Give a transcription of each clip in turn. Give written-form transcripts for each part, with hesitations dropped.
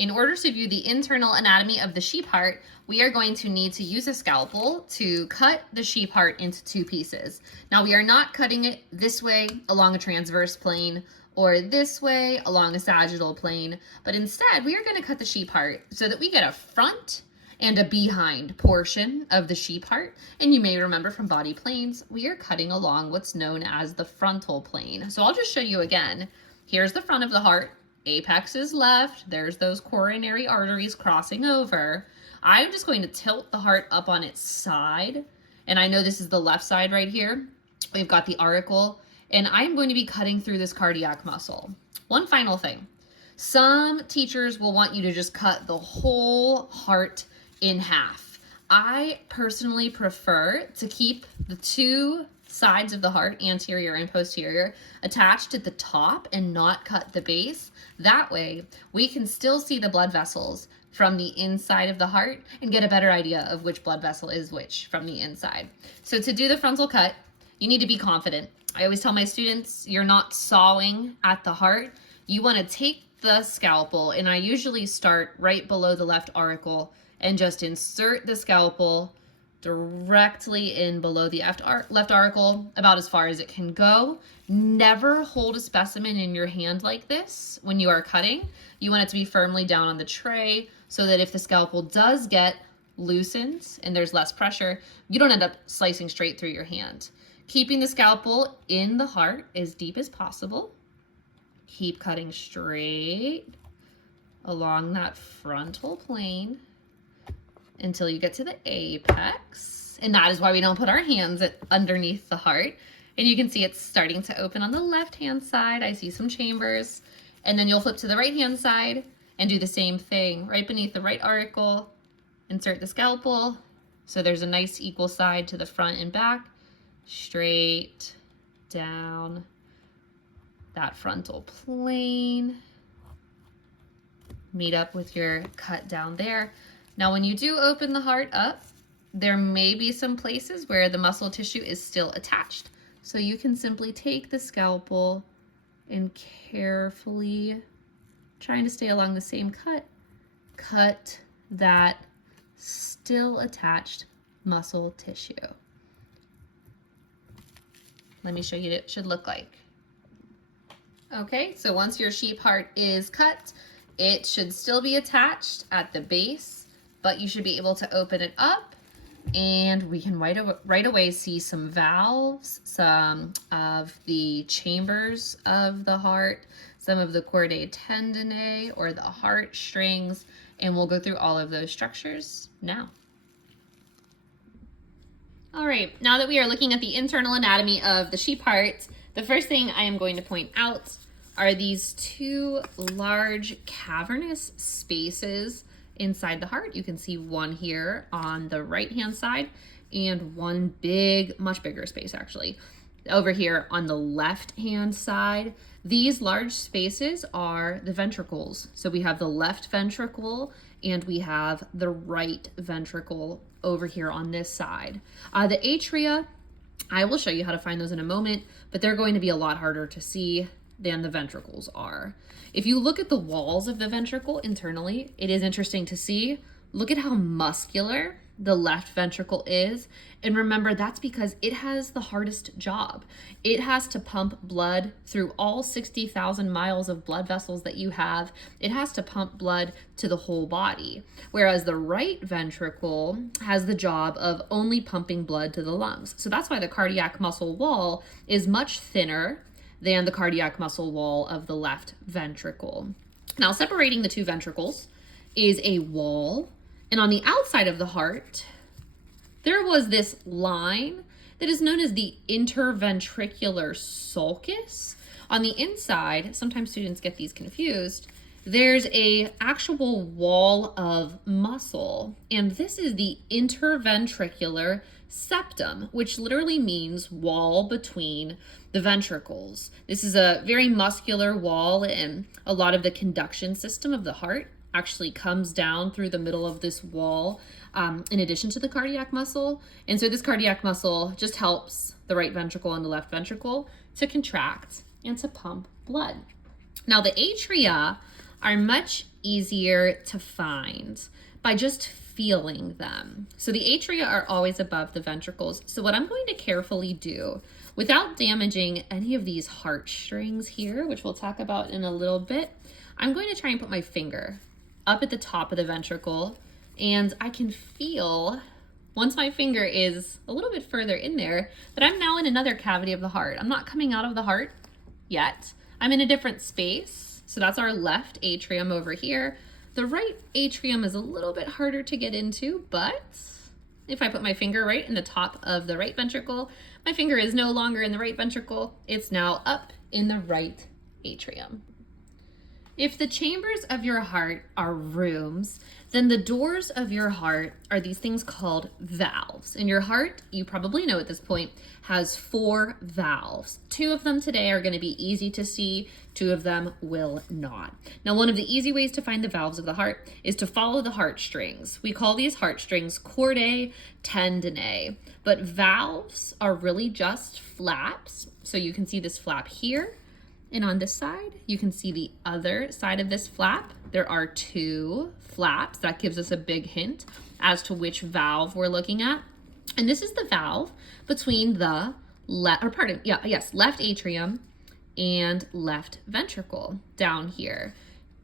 In order to view the internal anatomy of the sheep heart, we are going to need to use a scalpel to cut the sheep heart into two pieces. Now we are not cutting it this way along a transverse plane or this way along a sagittal plane, but instead we are going to cut the sheep heart so that we get a front and a behind portion of the sheep heart. And you may remember from body planes, we are cutting along what's known as the frontal plane. So I'll just show you again. Here's the front of the heart. Apex is left. There's those coronary arteries crossing over. I'm just going to tilt the heart up on its side. And I know this is the left side right here. We've got the auricle. And I'm going to be cutting through this cardiac muscle. One final thing. Some teachers will want you to just cut the whole heart in half. I personally prefer to keep the two sides of the heart, anterior and posterior, attached at the top and not cut the base. That way, we can still see the blood vessels from the inside of the heart and get a better idea of which blood vessel is which from the inside. So to do the frontal cut, you need to be confident. I always tell my students, you're not sawing at the heart. You want to take the scalpel, and I usually start right below the left auricle and just insert the scalpel directly in below the left auricle, about as far as it can go. Never hold a specimen in your hand like this when you are cutting. You want it to be firmly down on the tray so that if the scalpel does get loosened and there's less pressure, you don't end up slicing straight through your hand. Keeping the scalpel in the heart as deep as possible. Keep cutting straight along that frontal plane until you get to the apex. And that is why we don't put our hands underneath the heart. And you can see it's starting to open on the left-hand side. I see some chambers. And then you'll flip to the right-hand side and do the same thing. Right beneath the right auricle, insert the scalpel. So there's a nice equal side to the front and back. Straight down that frontal plane. Meet up with your cut down there. Now, when you do open the heart up, there may be some places where the muscle tissue is still attached. So you can simply take the scalpel and carefully, trying to stay along the same cut that still attached muscle tissue. Let me show you what it should look like. Okay, so once your sheep heart is cut, it should still be attached at the base, but you should be able to open it up and we can right away see some valves, some of the chambers of the heart, some of the chordae tendineae or the heart strings, and we'll go through all of those structures now. All right, now that we are looking at the internal anatomy of the sheep heart, the first thing I am going to point out are these two large cavernous spaces inside the heart. You can see one here on the right-hand side and one big, much bigger space actually, over here on the left-hand side. These large spaces are the ventricles. So we have the left ventricle and we have the right ventricle over here on this side. The atria, I will show you how to find those in a moment, but they're going to be a lot harder to see than the ventricles are. If you look at the walls of the ventricle internally, it is interesting to see. Look at how muscular the left ventricle is. And remember, that's because it has the hardest job. It has to pump blood through all 60,000 miles of blood vessels that you have. It has to pump blood to the whole body. Whereas the right ventricle has the job of only pumping blood to the lungs. So that's why the cardiac muscle wall is much thinner than the cardiac muscle wall of the left ventricle. Now, separating the two ventricles is a wall, and on the outside of the heart, there was this line that is known as the interventricular sulcus. On the inside, sometimes students get these confused, there's a actual wall of muscle, and this is the interventricular septum, which literally means wall between the ventricles. This is a very muscular wall, and a lot of the conduction system of the heart actually comes down through the middle of this wall, in addition to the cardiac muscle. And so this cardiac muscle just helps the right ventricle and the left ventricle to contract and to pump blood. Now the atria are much easier to find by just feeling them. So the atria are always above the ventricles. So what I'm going to carefully do, without damaging any of these heartstrings here, which we'll talk about in a little bit, I'm going to try and put my finger up at the top of the ventricle, and I can feel, once my finger is a little bit further in there, that I'm now in another cavity of the heart. I'm not coming out of the heart yet. I'm in a different space. So that's our left atrium over here. The right atrium is a little bit harder to get into, but if I put my finger right in the top of the right ventricle, my finger is no longer in the right ventricle. It's now up in the right atrium. If the chambers of your heart are rooms, then the doors of your heart are these things called valves. And your heart, you probably know at this point, has 4 valves. 2 of them today are going to be easy to see, 2 of them will not. Now, one of the easy ways to find the valves of the heart is to follow the heartstrings. We call these heartstrings chordae tendineae, but valves are really just flaps. So you can see this flap here. And on this side, you can see the other side of this flap. There are 2 flaps. That gives us a big hint as to which valve we're looking at. And this is the valve between the left atrium and left ventricle down here.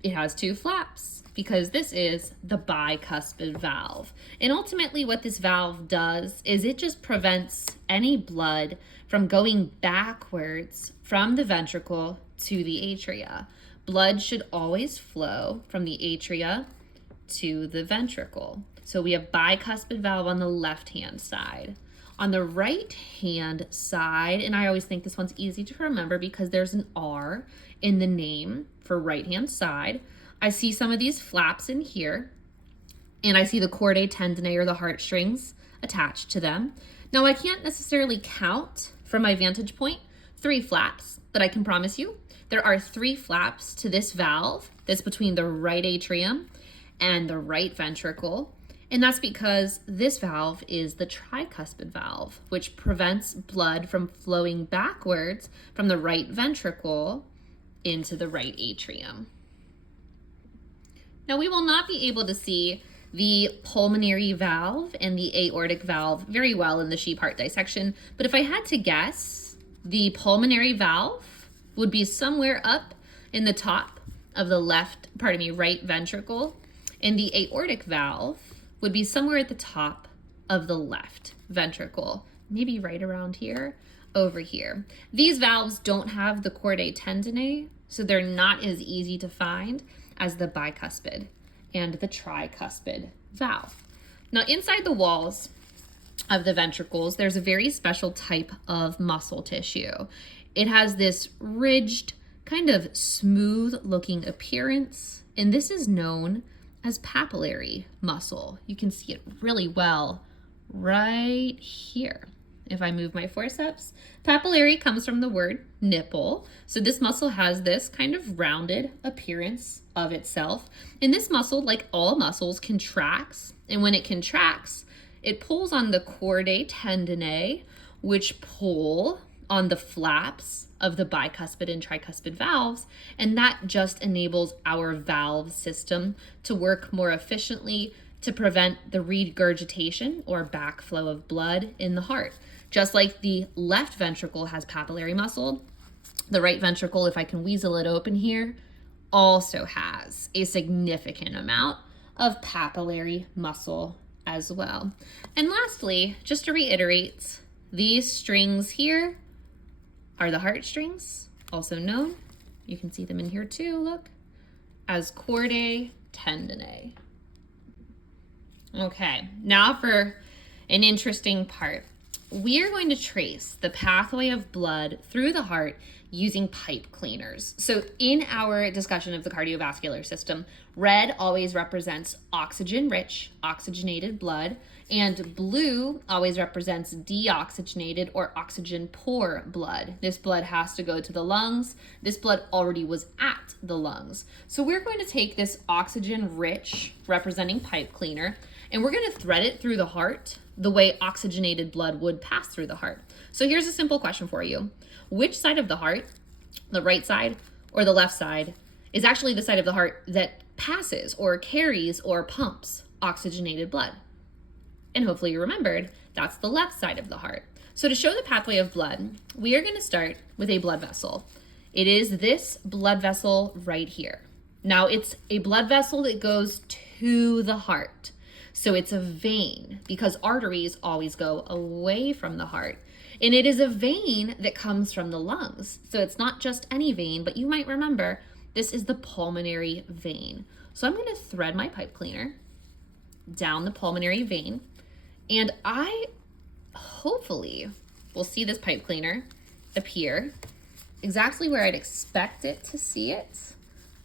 It has 2 flaps because this is the bicuspid valve. And ultimately what this valve does is it just prevents any blood from going backwards from the ventricle to the atria. Blood should always flow from the atria to the ventricle. So we have bicuspid valve on the left-hand side. On the right-hand side, and I always think this one's easy to remember because there's an R in the name for right-hand side, I see some of these flaps in here, and I see the chordae tendineae, or the heartstrings, attached to them. Now, I can't necessarily count from my vantage point 3 flaps, but I can promise you there are 3 flaps to this valve that's between the right atrium and the right ventricle. And that's because this valve is the tricuspid valve, which prevents blood from flowing backwards from the right ventricle into the right atrium. Now, we will not be able to see the pulmonary valve and the aortic valve very well in the sheep heart dissection, but if I had to guess, the pulmonary valve would be somewhere up in the top of the right ventricle, and the aortic valve would be somewhere at the top of the left ventricle, maybe right around here, over here. These valves don't have the chordae tendineae, so they're not as easy to find as the bicuspid and the tricuspid valve. Now, inside the walls of the ventricles, there's a very special type of muscle tissue. It has this ridged, kind of smooth looking appearance, and this is known as papillary muscle. You can see it really well right here. If I move my forceps, papillary comes from the word nipple. So this muscle has this kind of rounded appearance of itself. And this muscle, like all muscles, contracts. And when it contracts, it pulls on the chordae tendineae, which pull on the flaps of the bicuspid and tricuspid valves, and that just enables our valve system to work more efficiently to prevent the regurgitation or backflow of blood in the heart. Just like the left ventricle has papillary muscle, the right ventricle, if I can weasel it open here, also has a significant amount of papillary muscle as well. And lastly, just to reiterate, these strings here are the heartstrings, also known, you can see them in here too, look, as chordae tendineae. Okay, now for an interesting part. We are going to trace the pathway of blood through the heart using pipe cleaners. So in our discussion of the cardiovascular system, red always represents oxygen-rich, oxygenated blood, and blue always represents deoxygenated or oxygen-poor blood. This blood has to go to the lungs. This blood already was at the lungs. So we're going to take this oxygen-rich, representing pipe cleaner, and we're going to thread it through the heart the way oxygenated blood would pass through the heart. So here's a simple question for you. Which side of the heart, the right side or the left side, is actually the side of the heart that passes or carries or pumps oxygenated blood. And hopefully you remembered, that's the left side of the heart. So to show the pathway of blood, we are going to start with a blood vessel. It is this blood vessel right here. Now it's a blood vessel that goes to the heart. So it's a vein because arteries always go away from the heart. And it is a vein that comes from the lungs. So it's not just any vein, but you might remember this is the pulmonary vein. So I'm going to thread my pipe cleaner down the pulmonary vein. And I hopefully will see this pipe cleaner appear exactly where I'd expect it to see it.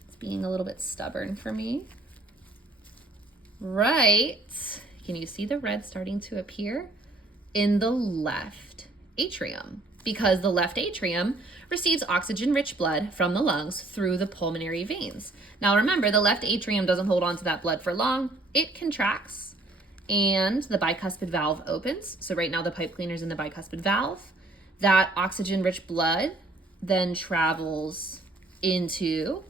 It's being a little bit stubborn for me. Right, can you see the red starting to appear? In the left atrium, because the left atrium receives oxygen-rich blood from the lungs through the pulmonary veins. Now remember, the left atrium doesn't hold on to that blood for long. It contracts and the bicuspid valve opens. So right now the pipe cleaner's in the bicuspid valve. That oxygen-rich blood then travels into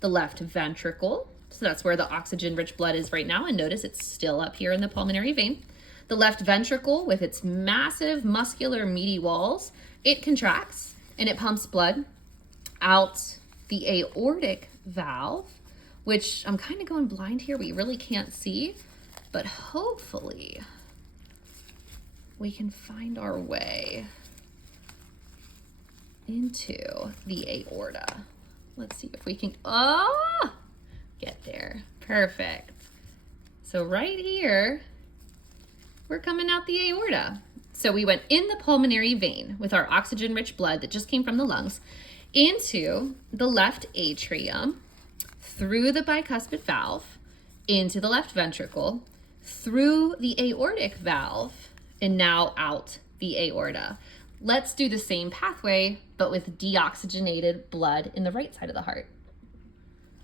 the left ventricle. So that's where the oxygen-rich blood is right now. And notice it's still up here in the pulmonary vein. The left ventricle, with its massive muscular meaty walls, it contracts and it pumps blood out the aortic valve, which I'm kind of going blind here. We really can't see, but hopefully we can find our way into the aorta. Let's see if we can, get there. Perfect. So right here, we're coming out the aorta. So we went in the pulmonary vein with our oxygen-rich blood that just came from the lungs into the left atrium, through the bicuspid valve, into the left ventricle, through the aortic valve, and now out the aorta. Let's do the same pathway, but with deoxygenated blood in the right side of the heart.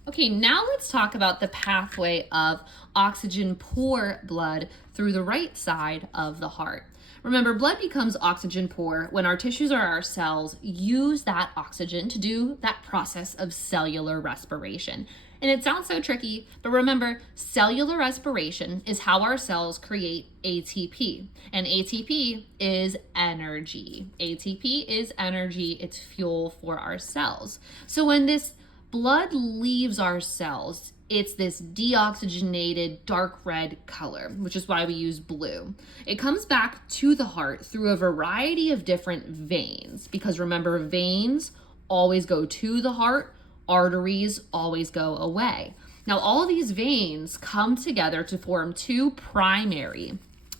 Okay, now let's talk about the pathway of oxygen-poor blood through the right side of the heart. Remember, blood becomes oxygen poor when our tissues or our cells use that oxygen to do that process of cellular respiration. And it sounds so tricky, but remember, cellular respiration is how our cells create ATP. And ATP is energy. ATP is energy, it's fuel for our cells. So when this blood leaves our cells, it's this deoxygenated dark red color, which is why we use blue. It comes back to the heart through a variety of different veins, because remember, veins always go to the heart, arteries always go away. Now, all these veins come together to form two primary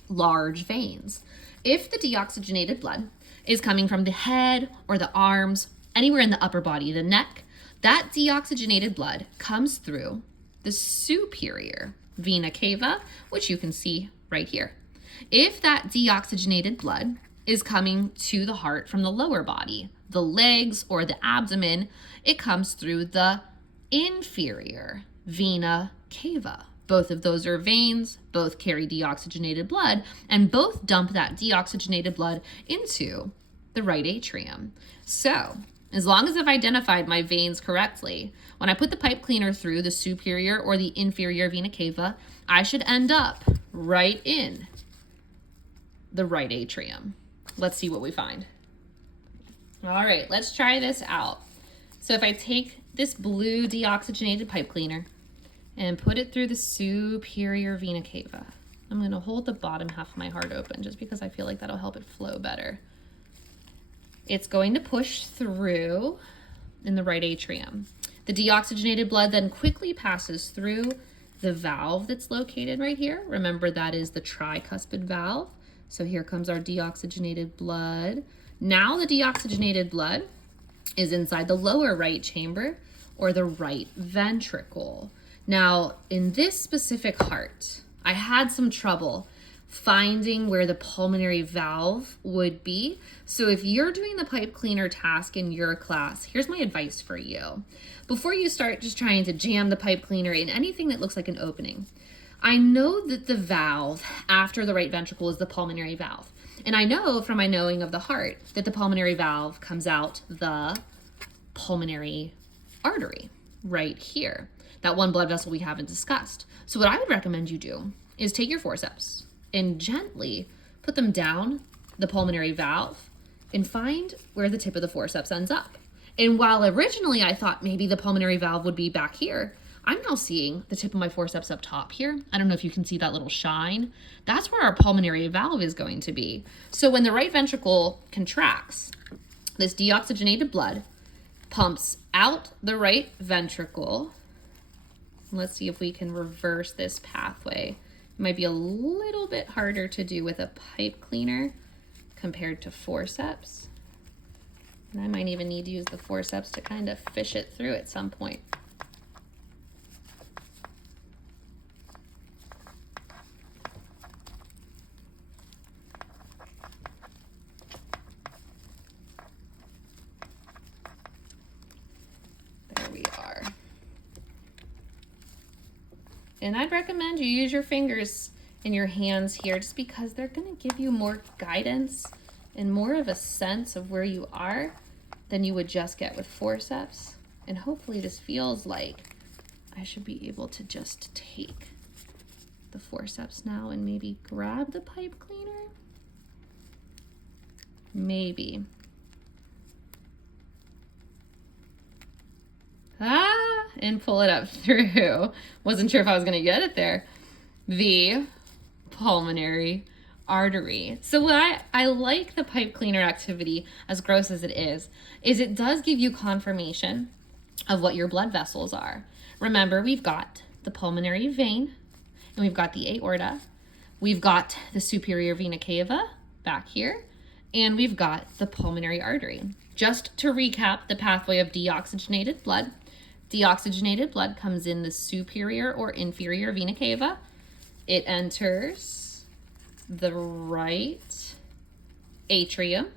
large veins. If the deoxygenated blood is coming from the head or the arms, anywhere in the upper body, the neck, that deoxygenated blood comes through the superior vena cava, which you can see right here. If that deoxygenated blood is coming to the heart from the lower body, the legs or the abdomen, it comes through the inferior vena cava. Both of those are veins, both carry deoxygenated blood, and both dump that deoxygenated blood into the right atrium. So, as long as I've identified my veins correctly, when I put the pipe cleaner through the superior or the inferior vena cava, I should end up right in the right atrium. Let's see what we find. All right, let's try this out. So if I take this blue deoxygenated pipe cleaner and put it through the superior vena cava, I'm gonna hold the bottom half of my heart open just because I feel like that'll help it flow better. It's going to push through in the right atrium. The deoxygenated blood then quickly passes through the valve that's located right here. Remember, that is the tricuspid valve. So here comes our deoxygenated blood. Now the deoxygenated blood is inside the lower right chamber or the right ventricle. Now, in this specific heart, I had some trouble finding where the pulmonary valve would be. So if you're doing the pipe cleaner task in your class, here's my advice for you. Before you start just trying to jam the pipe cleaner in anything that looks like an opening, I know that the valve after the right ventricle is the pulmonary valve. And I know from my knowing of the heart that the pulmonary valve comes out the pulmonary artery. right here. That one blood vessel we haven't discussed. So what I would recommend you do is take your forceps and gently put them down the pulmonary valve and find where the tip of the forceps ends up. And while originally I thought maybe the pulmonary valve would be back here, I'm now seeing the tip of my forceps up top here. I don't know if you can see that little shine. That's where our pulmonary valve is going to be. So when the right ventricle contracts, this deoxygenated blood pumps out the right ventricle. Let's see if we can reverse this pathway. It might be a little bit harder to do with a pipe cleaner compared to forceps. And I might even need to use the forceps to kind of fish it through at some point. There we are. And I'd recommend you use your fingers and your hands here just because they're going to give you more guidance and more of a sense of where you are than you would just get with forceps. And hopefully this feels like I should be able to just take the forceps now and maybe grab the pipe cleaner. Maybe. And pull it up through. Wasn't sure if I was gonna get it there. The pulmonary artery. So what I like the pipe cleaner activity, as gross as it is it does give you confirmation of what your blood vessels are. Remember, we've got the pulmonary vein, and we've got the aorta. We've got the superior vena cava back here, and we've got the pulmonary artery. Just to recap the pathway of deoxygenated blood. Deoxygenated blood comes in the superior or inferior vena cava. It enters the right atrium,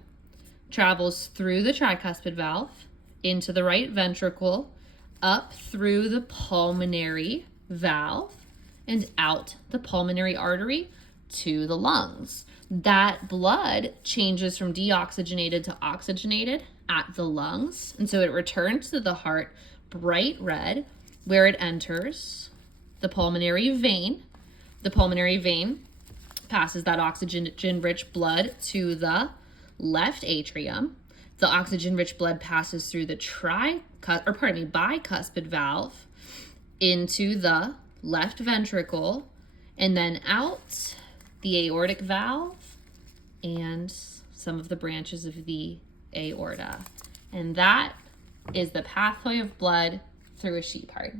travels through the tricuspid valve, into the right ventricle, up through the pulmonary valve, and out the pulmonary artery to the lungs. That blood changes from deoxygenated to oxygenated at the lungs, and so it returns to the heart bright red, where it enters the pulmonary vein. The pulmonary vein passes that oxygen-rich blood to the left atrium. The oxygen-rich blood passes through the bicuspid valve into the left ventricle, and then out the aortic valve and some of the branches of the aorta. And that is the pathway of blood through a sheep heart.